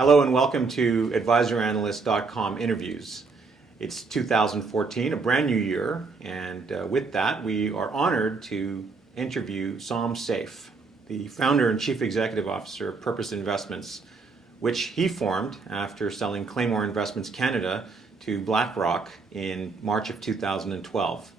Hello and welcome to AdvisorAnalyst.com interviews. It's 2014, a brand new year, and with that we are honored to interview Som Seif, the founder and chief executive officer of Purpose Investments, which he formed after selling Claymore Investments Canada to BlackRock in March of 2012.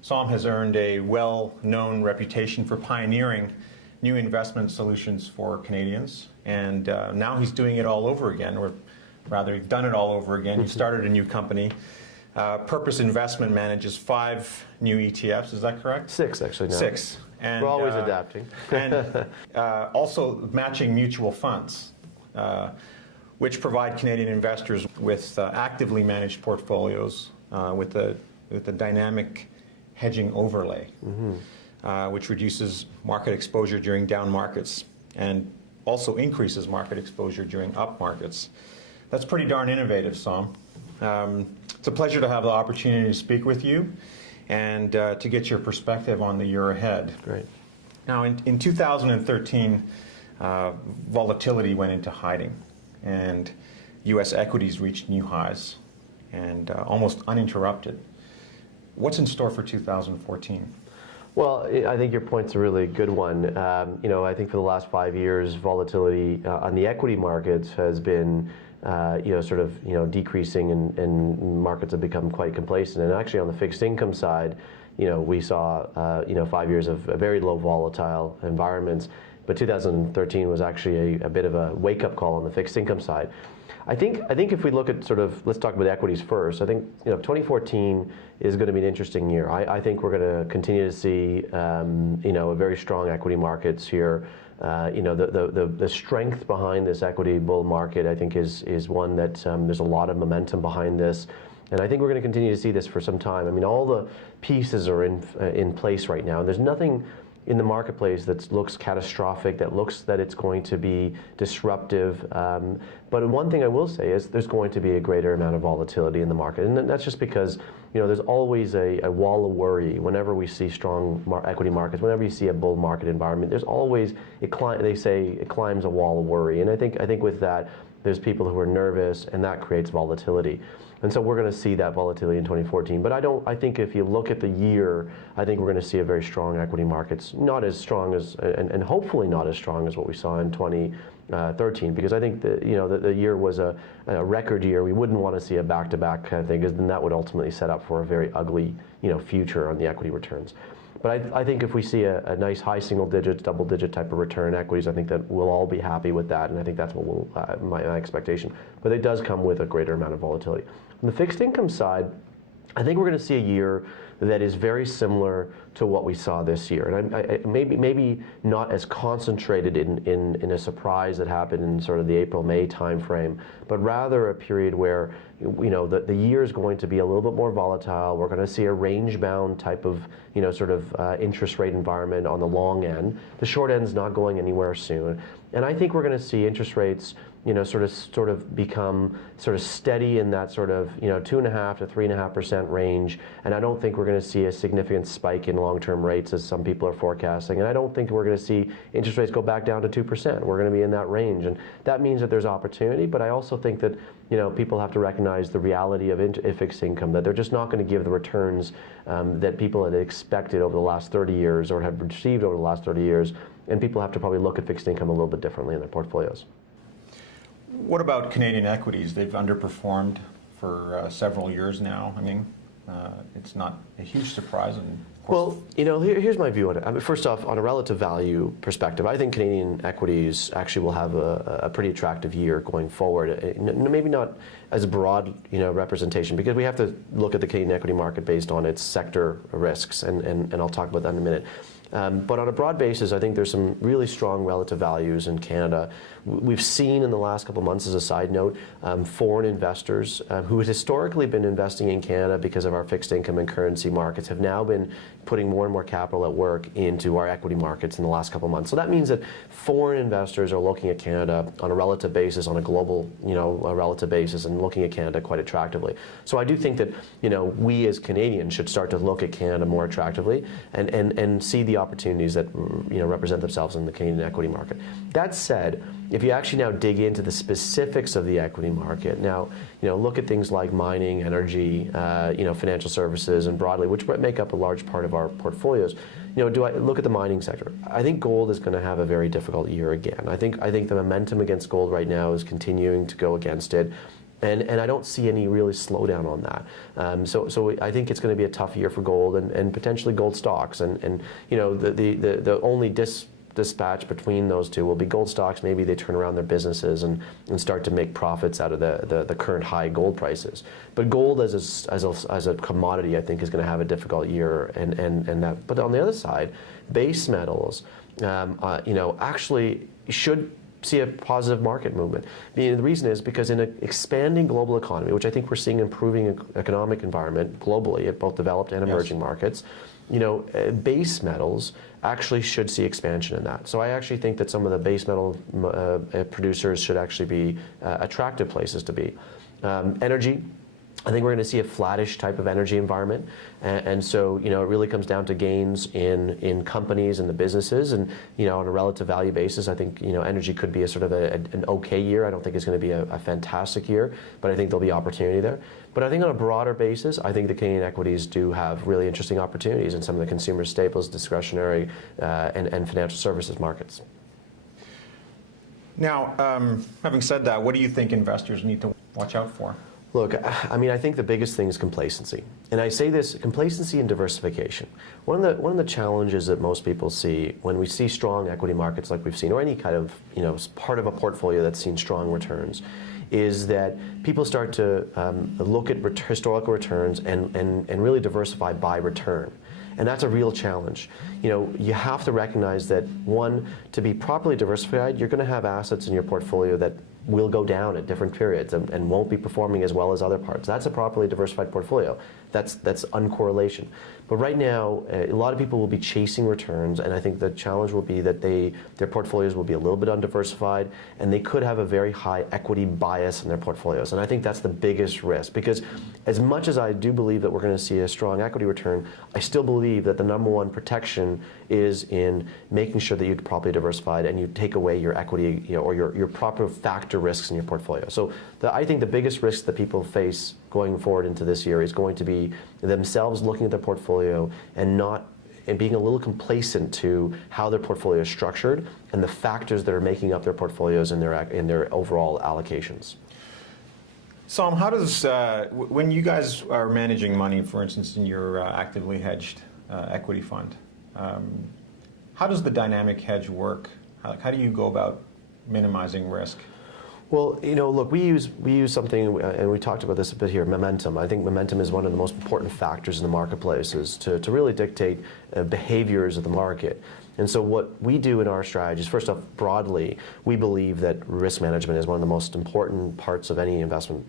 Som has earned a well-known reputation for pioneering new investment solutions for Canadians, and now he's doing it all over again, or rather, he's done it all over again. He started a new company. Purpose Investment manages 5 new ETFs, is that correct? 6, actually, now. 6. And, we're always adapting. And also matching mutual funds, which provide Canadian investors with actively managed portfolios with a dynamic hedging overlay, which reduces market exposure during down markets and also increases market exposure during up markets. That's pretty darn innovative, Som. It's a pleasure to have the opportunity to speak with you and to get your perspective on the year ahead. Great. Now, in 2013, volatility went into hiding, and U.S. equities reached new highs and almost uninterrupted. What's in store for 2014? Well, I think your point's a really good one. I think for the last 5 years, volatility on the equity markets has been decreasing, and markets have become quite complacent. And actually on the fixed income side, we saw 5 years of very low volatile environments, but 2013 was actually a bit of a wake-up call on the fixed income side. I think if we look at let's talk about equities first. I think 2014 is going to be an interesting year. I think we're going to continue to see a very strong equity markets here. The strength behind this equity bull market, I think, is one that there's a lot of momentum behind this, and I think we're going to continue to see this for some time. I mean, all the pieces are in place right now. There's nothing in the marketplace that looks catastrophic, that looks that it's going to be disruptive. But one thing I will say is there's going to be a greater amount of volatility in the market, and that's just because there's always a wall of worry whenever we see strong equity markets. Whenever you see a bull market environment, there's always they say it climbs a wall of worry, and I think with that there's people who are nervous, and that creates volatility. And so we're going to see that volatility in 2014. But I think if you look at the year, I think we're going to see a very strong equity markets, not as strong as, and hopefully not as strong as what we saw in 2013, because I think the year was a record year. We wouldn't want to see a back-to-back kind of thing, because then that would ultimately set up for a very ugly future on the equity returns. But I think if we see a nice high single digits, double digit type of return in equities, I think that we'll all be happy with that, and I think that's what my expectation. But it does come with a greater amount of volatility. On the fixed income side, I think we're going to see a year that is very similar to what we saw this year, and maybe not as concentrated in a surprise that happened in sort of the April-May timeframe, but rather a period where the year is going to be a little bit more volatile. We're going to see a range-bound type of interest rate environment on the long end. The short end's not going anywhere soon, and I think we're going to see interest rates sort of become sort of steady in that sort of 2.5% to 3.5% range, and I don't think we're going to see a significant spike in long-term rates as some people are forecasting, and I don't think we're going to see interest rates go back down to 2%. We're going to be in that range, and that means that there's opportunity. But I also think that people have to recognize the reality of fixed income, that they're just not going to give the returns that people had expected over the last 30 years or have received over the last 30 years, and people have to probably look at fixed income a little bit differently in their portfolios. What about Canadian equities? They've underperformed for several years now. I mean, it's not a huge surprise. And well, here's my view on it. I mean, first off, on a relative value perspective, I think Canadian equities actually will have a pretty attractive year going forward. Maybe not as a broad representation, because we have to look at the Canadian equity market based on its sector risks, and I'll talk about that in a minute. But on a broad basis, I think there's some really strong relative values in Canada. We've seen in the last couple of months, as a side note, foreign investors who had historically been investing in Canada because of our fixed income and currency markets have now been putting more and more capital at work into our equity markets in the last couple of months. So that means that foreign investors are looking at Canada on a relative basis, on a global, a relative basis, and looking at Canada quite attractively. So I do think that, we as Canadians should start to look at Canada more attractively and see the the opportunities that represent themselves in the Canadian equity market. That said, if you actually now dig into the specifics of the equity market, now look at things like mining, energy, financial services, and broadly, which make up a large part of our portfolios. Do I look at the mining sector? I think gold is going to have a very difficult year again. I think the momentum against gold right now is continuing to go against it. And I don't see any really slowdown on that. So I think it's going to be a tough year for gold and potentially gold stocks. And the only dispatch between those two will be gold stocks. Maybe they turn around their businesses and start to make profits out of the current high gold prices. But gold as a commodity, I think, is going to have a difficult year. And that. But on the other side, base metals, actually should see a positive market movement. The reason is because in an expanding global economy, which I think we're seeing improving economic environment globally at both developed and emerging markets, base metals actually should see expansion in that. So I actually think that some of the base metal producers should actually be attractive places to be. Energy, I think we're going to see a flattish type of energy environment, and so it really comes down to gains in companies and the businesses, and on a relative value basis, I think energy could be a sort of an okay year. I don't think it's going to be a fantastic year, but I think there'll be opportunity there. But I think on a broader basis, I think the Canadian equities do have really interesting opportunities in some of the consumer staples, discretionary, and financial services markets. Now, having said that, what do you think investors need to watch out for? Look, I think the biggest thing is complacency. And I say this, complacency and diversification. One of the challenges that most people see when we see strong equity markets like we've seen, or any kind of, part of a portfolio that's seen strong returns, is that people start to look at historical returns and really diversify by return. And that's a real challenge. You have to recognize that, one, to be properly diversified, you're going to have assets in your portfolio that will go down at different periods and won't be performing as well as other parts. That's a properly diversified portfolio. That's uncorrelation. But right now, a lot of people will be chasing returns, and I think the challenge will be that their portfolios will be a little bit undiversified, and they could have a very high equity bias in their portfolios. And I think that's the biggest risk, because as much as I do believe that we're going to see a strong equity return, I still believe that the number one protection is in making sure that you're properly diversified and you take away your equity, or your proper factor risks in your portfolio. So I think the biggest risk that people face going forward into this year is going to be themselves looking at their portfolio and being a little complacent to how their portfolio is structured and the factors that are making up their portfolios and their overall allocations. Som, how does, when you guys are managing money, for instance, in your actively hedged equity fund, how does the dynamic hedge work? How do you go about minimizing risk? Well, look, we use something, and we talked about this a bit here, momentum. I think momentum is one of the most important factors in the marketplaces to really dictate behaviors of the market. And so what we do in our strategies, first off, broadly, we believe that risk management is one of the most important parts of any investment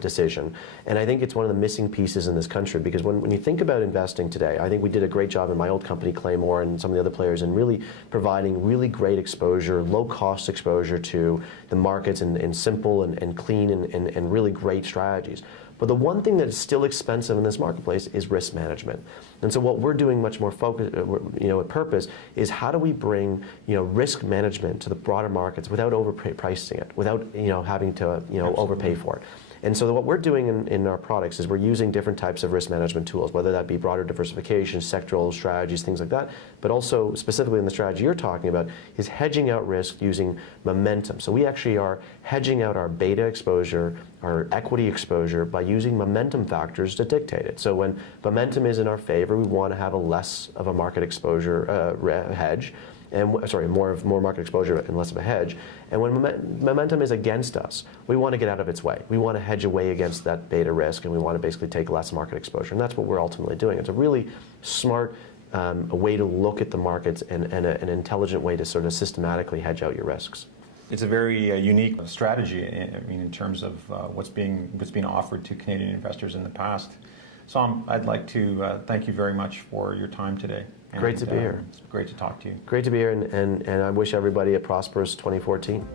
decision. And I think it's one of the missing pieces in this country, because when you think about investing today, I think we did a great job in my old company, Claymore, and some of the other players in really providing really great exposure, low-cost exposure to the markets in simple and clean and really great strategies. But the one thing that is still expensive in this marketplace is risk management. And so what we're doing much more focused, at purpose, is how do we bring, risk management to the broader markets without overpricing it, without, having to, overpay for it. And so what we're doing in our products is we're using different types of risk management tools, whether that be broader diversification, sectoral strategies, things like that, but also specifically in the strategy you're talking about is hedging out risk using momentum. So we actually are hedging out our beta exposure, our equity exposure, by using momentum factors to dictate it. So when momentum is in our favor, we want to have a less of a market exposure hedge. More market exposure and less of a hedge. And when momentum is against us, we want to get out of its way. We want to hedge away against that beta risk, and we want to basically take less market exposure. And that's what we're ultimately doing. It's a really smart way to look at the markets and an intelligent way to sort of systematically hedge out your risks. It's a very unique strategy, in terms of what's being offered to Canadian investors in the past. Som, I'd like to thank you very much for your time today. Great to be here. It's great to talk to you. Great to be here, and I wish everybody a prosperous 2014.